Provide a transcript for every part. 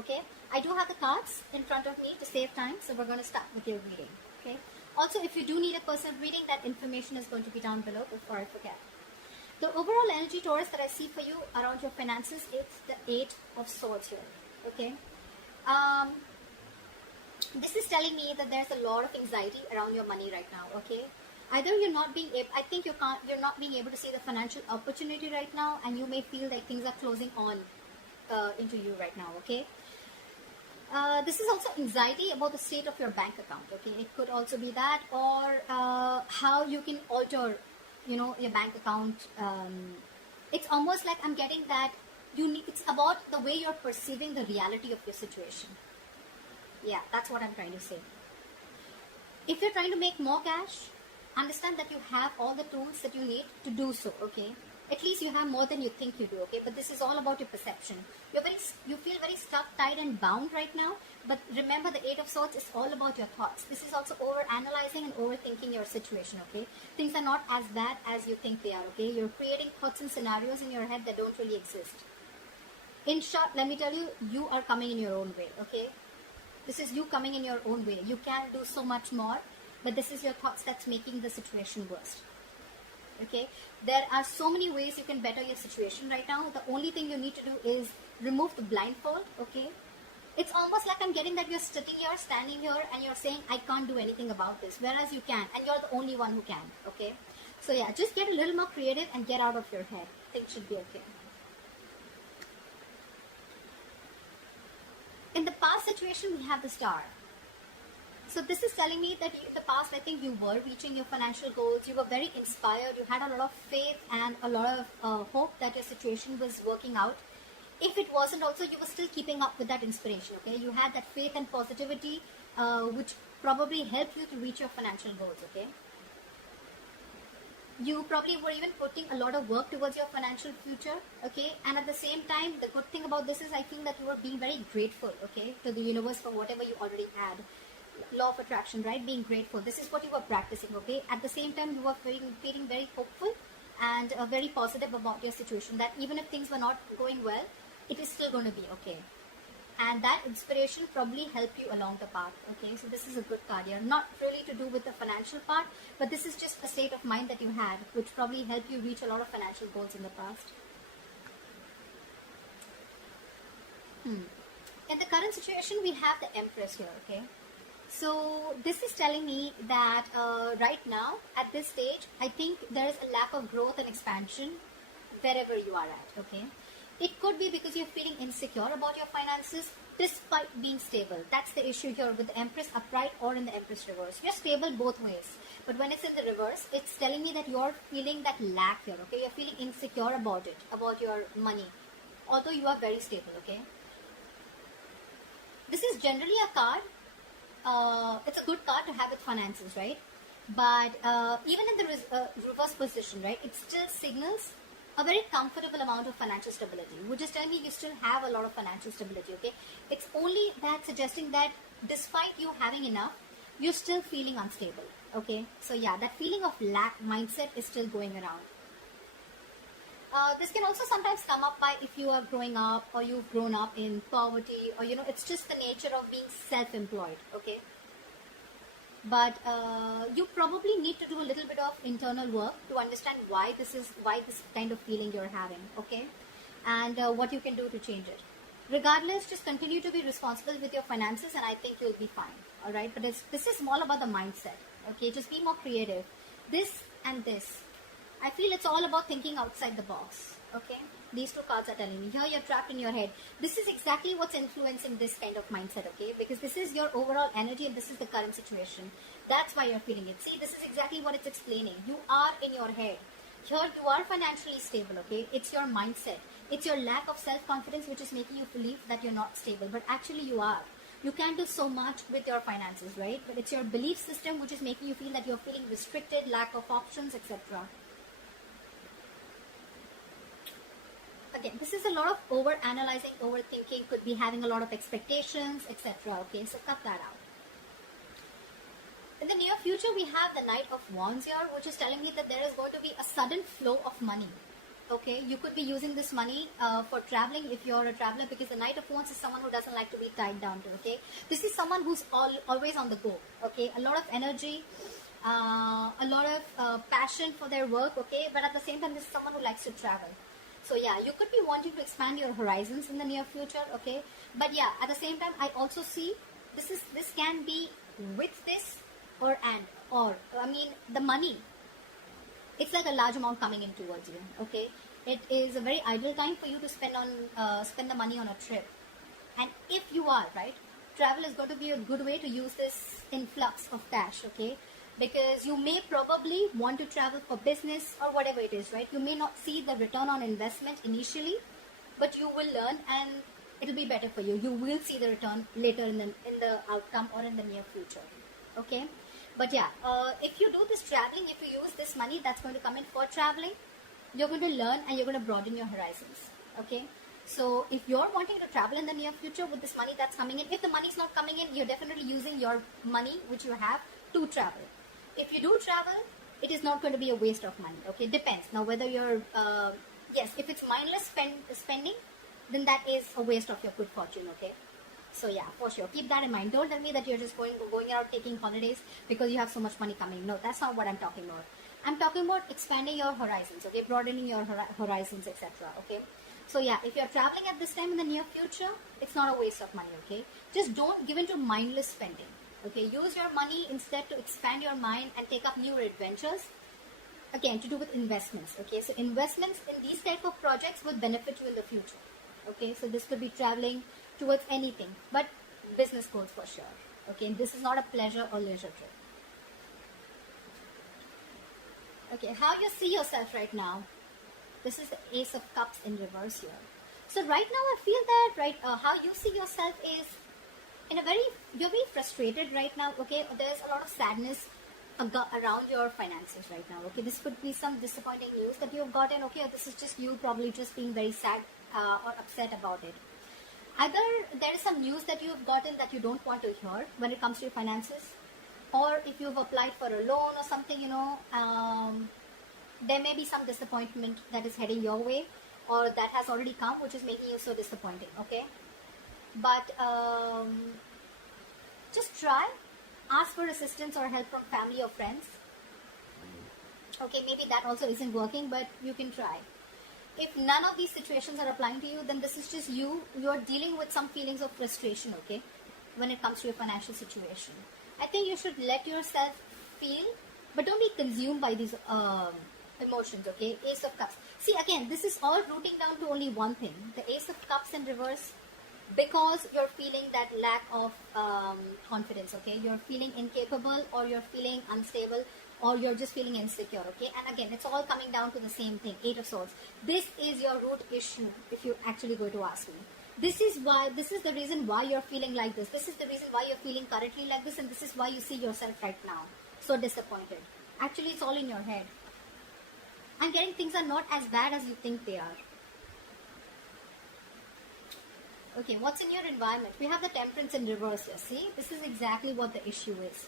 okay? I do have the cards in front of me to save time, so we're going to start with your reading, okay? Also, if you do need a personal reading, that information is going to be down below before I forget. The overall energy, Taurus, that I see for you around your finances is the 8 of Swords here, okay? This is telling me that there's a lot of anxiety around your money right now, okay? Either you're not being able, I think you're not being able to see the financial opportunity right now, and you may feel like things are closing on into you right now, okay? This is also anxiety about the state of your bank account, okay? It could also be that, or how you can alter, you know, your bank account. It's almost like I'm getting that it's about the way you're perceiving the reality of your situation. Yeah, that's what I'm trying to say. If you're trying to make more cash, understand that you have all the tools that you need to do so, okay? At least you have more than you think you do, okay? But this is all about your perception. You feel very stuck, tied and bound right now. But remember, the 8 of Swords is all about your thoughts. This is also over-analyzing and overthinking your situation, okay? Things are not as bad as you think they are, okay? You're creating thoughts and scenarios in your head that don't really exist. In short, let me tell you, you are coming in your own way, okay? This is you coming in your own way. You can do so much more, but this is your thoughts that's making the situation worse. Okay? There are so many ways you can better your situation right now. The only thing you need to do is remove the blindfold, okay? It's almost like I'm getting that you're sitting here, standing here, and you're saying, I can't do anything about this, whereas you can, and you're the only one who can, okay? So yeah, just get a little more creative and get out of your head. Things should be okay. In the past situation, we have the Star. So this is telling me that in the past, I think you were reaching your financial goals. You were very inspired. You had a lot of faith and a lot of hope that your situation was working out. If it wasn't also, you were still keeping up with that inspiration, okay? You had that faith and positivity, which probably helped you to reach your financial goals, okay? You probably were even putting a lot of work towards your financial future, okay? And at the same time, the good thing about this is I feel that you were being very grateful, okay, to the universe for whatever you already had. Law of attraction, right? Being grateful. This is what you were practicing, okay? At the same time, you were feeling very hopeful and very positive about your situation, that even if things were not going well, it is still going to be okay. And that inspiration probably helped you along the path, okay? So this is a good card here. Not really to do with the financial part, but this is just a state of mind that you had, which probably helped you reach a lot of financial goals in the past. In the current situation, we have the Empress here, okay? So this is telling me that right now, at this stage, I think there is a lack of growth and expansion wherever you are at, okay? It could be because you're feeling insecure about your finances despite being stable. That's the issue here with the Empress upright or in the Empress reverse. You're stable both ways. But when it's in the reverse, it's telling me that you're feeling that lack here, okay? You're feeling insecure about it, about your money, although you are very stable, okay? This is generally a card. It's a good card to have with finances, right? But even in the reverse position, right, it still signals a very comfortable amount of financial stability, which is telling me you still have a lot of financial stability, okay? It's only that suggesting that despite you having enough, you're still feeling unstable, okay? So yeah, that feeling of lack mindset is still going around. This can also sometimes come up by if you are growing up or you've grown up in poverty, or you know, it's just the nature of being self-employed, okay? But you probably need to do a little bit of internal work to understand why this kind of feeling you're having, okay? And what you can do to change it. Regardless, just continue to be responsible with your finances and I think you'll be fine, all right? But this is all about the mindset, okay? Just be more creative. This and this. I feel it's all about thinking outside the box, okay? These two cards are telling me, here you're trapped in your head. This is exactly what's influencing this kind of mindset, okay? Because this is your overall energy and this is the current situation. That's why you're feeling it. See, this is exactly what it's explaining. You are in your head. Here you are financially stable, okay? It's your mindset. It's your lack of self-confidence which is making you believe that you're not stable. But actually you are. You can do so much with your finances, right? But it's your belief system which is making you feel that you're feeling restricted, lack of options, etc. Again, this is a lot of over-analyzing, overthinking, could be having a lot of expectations, etc. Okay, so cut that out. In the near future, we have the Knight of Wands here, which is telling me that there is going to be a sudden flow of money. Okay, you could be using this money for traveling if you're a traveler, because the Knight of Wands is someone who doesn't like to be tied down to. Okay, this is someone who's always on the go. Okay, a lot of energy, a lot of passion for their work. Okay, but at the same time, this is someone who likes to travel. So yeah, you could be wanting to expand your horizons in the near future. Okay, but yeah, at the same time, I also see this can be with this or I mean the money. It's like a large amount coming in towards you. Okay, it is a very ideal time for you to spend the money on a trip. And if you are right, travel is going to be a good way to use this influx of cash. Okay, because you may probably want to travel for business or whatever it is, right? You may not see the return on investment initially, but you will learn and it'll be better for you. You will see the return later in the outcome or in the near future. Okay. But yeah, if you do this traveling, if you use this money that's going to come in for traveling, you're going to learn and you're going to broaden your horizons. Okay. So if you're wanting to travel in the near future with this money that's coming in, if the money's not coming in, you're definitely using your money which you have to travel. If you do travel, it is not going to be a waste of money. Okay, depends. Now whether you're, yes, if it's mindless spending, then that is a waste of your good fortune. Okay. So yeah, for sure, keep that in mind. Don't tell me that you're just going out taking holidays because you have so much money coming. No, that's not what I'm talking about. I'm talking about expanding your horizons, okay, broadening your horizons, etc. Okay, so yeah, if you're traveling at this time in the near future, it's not a waste of money. Okay, just don't give into mindless spending. Okay, use your money instead to expand your mind and take up new adventures. Again, to do with investments. Okay, so investments in these type of projects will benefit you in the future. Okay, so this could be traveling towards anything, but business goals for sure. Okay, this is not a pleasure or leisure trip. Okay, how you see yourself right now? This is the Ace of Cups in reverse here. So right now I feel that, right, how you see yourself is you're very frustrated right now. Okay, there's a lot of sadness around your finances right now. Okay, this could be some disappointing news that you've gotten. Okay, or this is just you probably just being very sad or upset about it. Either there is some news that you've gotten that you don't want to hear when it comes to your finances, or if you've applied for a loan or something, there may be some disappointment that is heading your way or that has already come, which is making you so disappointing. Okay, but just try, ask for assistance or help from family or friends. Okay, maybe that also isn't working, but you can try. If none of these situations are applying to you, then this is just you're dealing with some feelings of frustration, okay, when it comes to your financial situation. I think you should let yourself feel, but don't be consumed by these emotions, okay. Ace of Cups. See, again, this is all rooting down to only one thing, the Ace of Cups in reverse, because you're feeling that lack of confidence, okay. You're feeling incapable, or you're feeling unstable, or you're just feeling insecure, okay. And again, it's all coming down to the same thing, Eight of Swords. This is your root issue, if you actually go to ask me. This is the reason why you're feeling like this. This is the reason why you're feeling currently like this, and this is why you see yourself right now so disappointed. Actually, it's all in your head. I'm getting things are not as bad as you think they are. Okay, what's in your environment? We have the Temperance in reverse here. See, this is exactly what the issue is.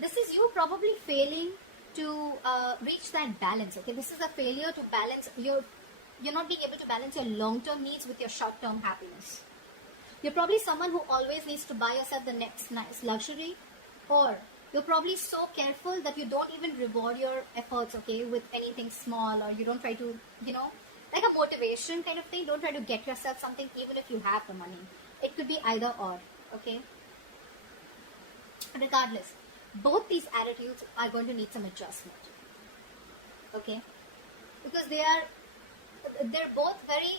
This is you probably failing to reach that balance. Okay, this is a failure to balance you're not being able to balance your long-term needs with your short-term happiness. You're probably someone who always needs to buy yourself the next nice luxury, or you're probably so careful that you don't even reward your efforts, okay, with anything small, or you don't try to, like a motivation kind of thing. Don't try to get yourself something even if you have the money. It could be either or, okay. Regardless, both these attitudes are going to need some adjustment, okay, because they're both very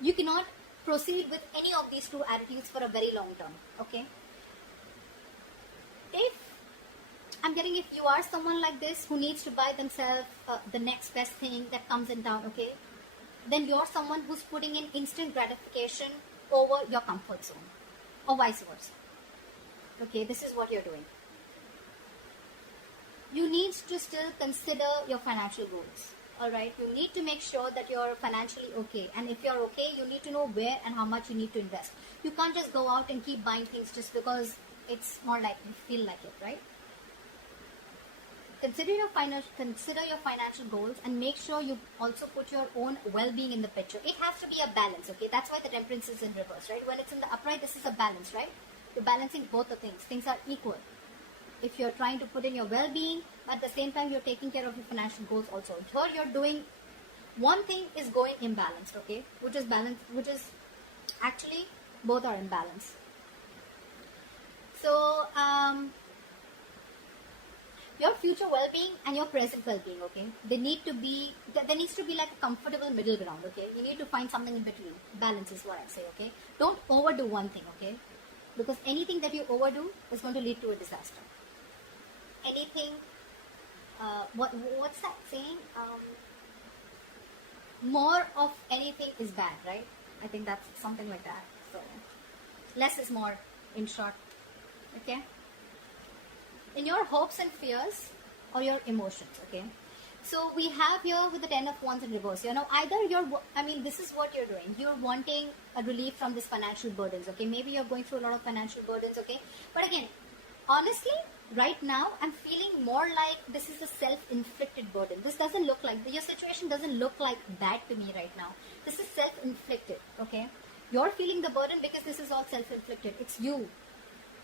you cannot proceed with any of these two attitudes for a very long term, okay. If you are someone like this who needs to buy themselves the next best thing that comes in town, okay, then you're someone who's putting in instant gratification over your comfort zone, or vice versa. Okay, this is what you're doing. You need to still consider your financial goals. Alright, you need to make sure that you're financially okay. And if you're okay, you need to know where and how much you need to invest. You can't just go out and keep buying things just because it's more like you feel like it, right? Consider your financial goals, and make sure you also put your own well-being in the picture. It has to be a balance, okay? That's why the Temperance is in reverse, right? When it's in the upright, this is a balance, right? You're balancing both the things. Things are equal. If you're trying to put in your well-being, but at the same time you're taking care of your financial goals also. Here you're doing one thing is going imbalanced, okay? Which is actually both are imbalanced. So your future well-being and your present well-being, okay, there needs to be like a comfortable middle ground, okay? You need to find something in between. Balance is what I say, okay? Don't overdo one thing, okay? Because anything that you overdo is going to lead to a disaster. Anything, what's that saying? More of anything is bad, right? I think that's something like that. So less is more, in short, okay? In your hopes and fears or your emotions, okay? So we have here with the 10 of Wands in reverse. You know, either this is what you're doing. You're wanting a relief from these financial burdens, okay? Maybe you're going through a lot of financial burdens, okay? But again, honestly, right now, I'm feeling more like this is a self-inflicted burden. This doesn't look like, your situation doesn't look like bad to me right now. This is self-inflicted, okay? You're feeling the burden because this is all self-inflicted. It's you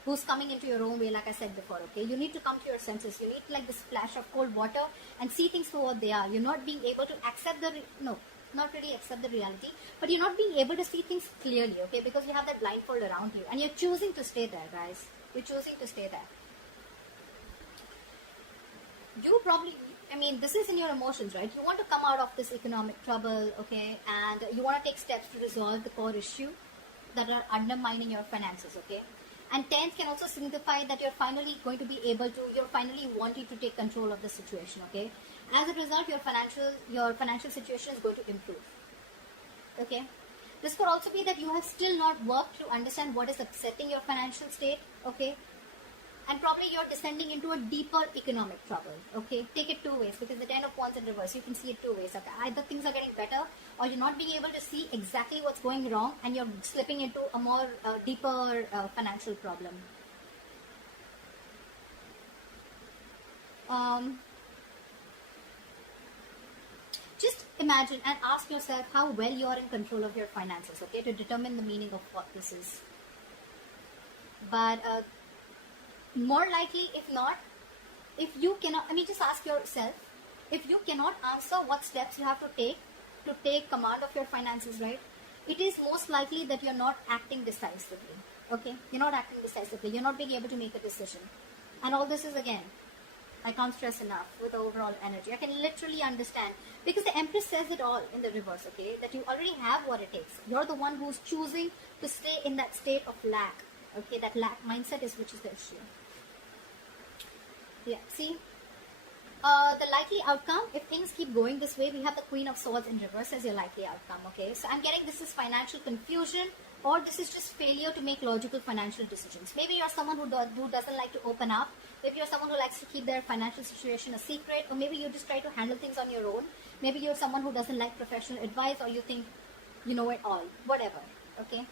who's coming into your own way, like I said before, okay? You need to come to your senses. You need like this splash of cold water and see things for what they are. You're not being able to accept not really accept the reality, but you're not being able to see things clearly, okay? Because you have that blindfold around you and you're choosing to stay there, guys. You're choosing to stay there. You probably, this is in your emotions, right? You want to come out of this economic trouble, okay? And you want to take steps to resolve the core issue that are undermining your finances, okay? And 10th can also signify that you're finally wanting to take control of the situation, okay? As a result, your financial situation is going to improve, okay? This could also be that you have still not worked to understand what is upsetting your financial state, okay? And probably you're descending into a deeper economic trouble, okay? Take it two ways, because the 10 of Wands in reverse, you can see it two ways, okay? Either things are getting better, or you're not being able to see exactly what's going wrong, and you're slipping into a more deeper financial problem. Just imagine and ask yourself how well you are in control of your finances, okay? To determine the meaning of what this is. But more likely, if not, if you cannot, just ask yourself, if you cannot answer what steps you have to take command of your finances, right? It is most likely that you're not acting decisively, okay? You're not acting decisively. You're not being able to make a decision. And all this is, again, I can't stress enough with the overall energy. I can literally understand, because the Empress says it all in the reverse, okay? That you already have what it takes. You're the one who's choosing to stay in that state of lack, okay? That lack mindset is which is the issue. Yeah, see? The likely outcome, if things keep going this way, we have the Queen of Swords in reverse as your likely outcome, okay? So I'm getting this is financial confusion, or this is just failure to make logical financial decisions. Maybe you're someone who doesn't like to open up. Maybe you're someone who likes to keep their financial situation a secret, or maybe you just try to handle things on your own. Maybe you're someone who doesn't like professional advice, or you think you know it all, whatever, okay?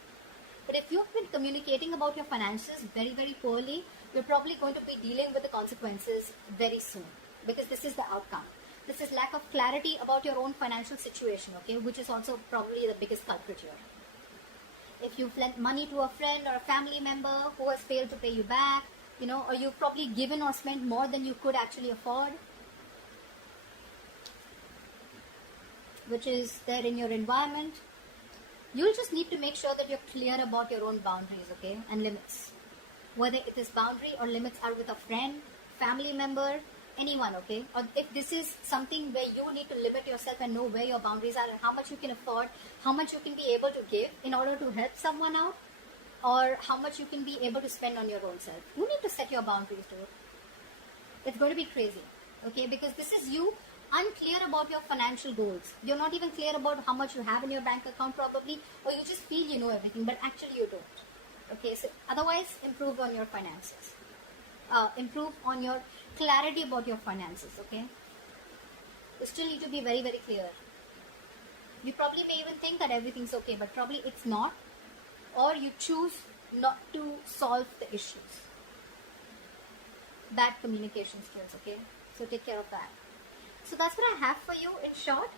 But if you've been communicating about your finances very, very poorly, you're probably going to be dealing with the consequences very soon, because this is the outcome. This is lack of clarity about your own financial situation, okay, which is also probably the biggest culprit here. If you've lent money to a friend or a family member who has failed to pay you back, or you've probably given or spent more than you could actually afford, which is there in your environment, you'll just need to make sure that you're clear about your own boundaries, okay, and limits. Whether it is boundary or limits are with a friend, family member, anyone, okay? Or if this is something where you need to limit yourself and know where your boundaries are and how much you can afford, how much you can be able to give in order to help someone out, or how much you can be able to spend on your own self. You need to set your boundaries, dude. It's going to be crazy, okay? Because this is you unclear about your financial goals. You're not even clear about how much you have in your bank account probably, or you just feel you know everything, but actually you don't. Okay, so otherwise, improve on your finances. Improve on your clarity about your finances, okay? You still need to be very, very clear. You probably may even think that everything's okay, but probably it's not. Or you choose not to solve the issues. Bad communication skills, okay? So take care of that. So that's what I have for you in short.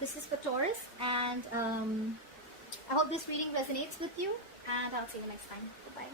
This is for Taurus, and I hope this reading resonates with you, and I'll see you next time. Bye-bye.